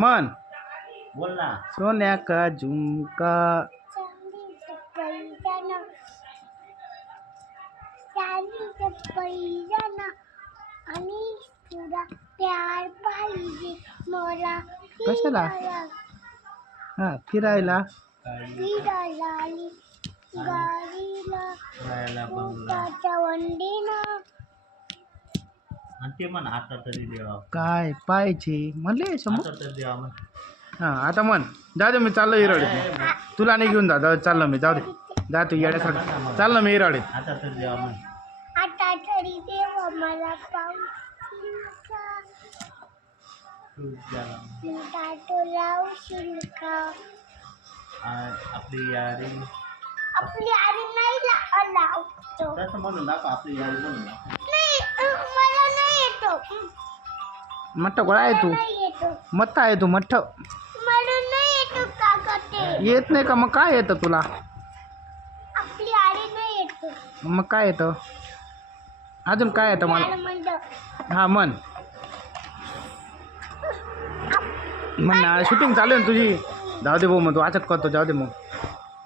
मन बोल ना. सोन्या का झुमका आणि तुला प्यार पाहिजे मला कशाला? हा फिरायला फिरायला आली गाडीला राहायला बंगला. त्याच्या वंडीनं आणि ते म्हण आता तरी देवा. काय पाहिजे म्हणले समोर. आता तरी देवा म्हण. हा आता म्हण जाऊ दे मी चाललो इराडे तुला नाही घेऊन जा चाललो मी जाऊ दे जा तू येड्यासारखं चाललो मी इराडे आता तरी देवा म्हण. आता तरी देवा मला पाऊस तू द्यावा. लावशील का आपली यारी आपली आई नाही लावतो तसं म्हणून दाखव. आपली यारी म्हणून दाखव. नाही मला नाही येतो मठ्ठ गोळा आहे तू नाही येतो मठ्ठा आहे तू मठ्ठ मला नाही येतो काका ते येत नाही का मग काय येतं तुला आपली आई नाही येतो मग काय येतं अजून काय येतं मला म्हणतो हा म्हण म्हण ना शूटिंग चालू आहे ना तुझी जाऊ दे भाऊ मग तू असंच करतो जाऊ दे मग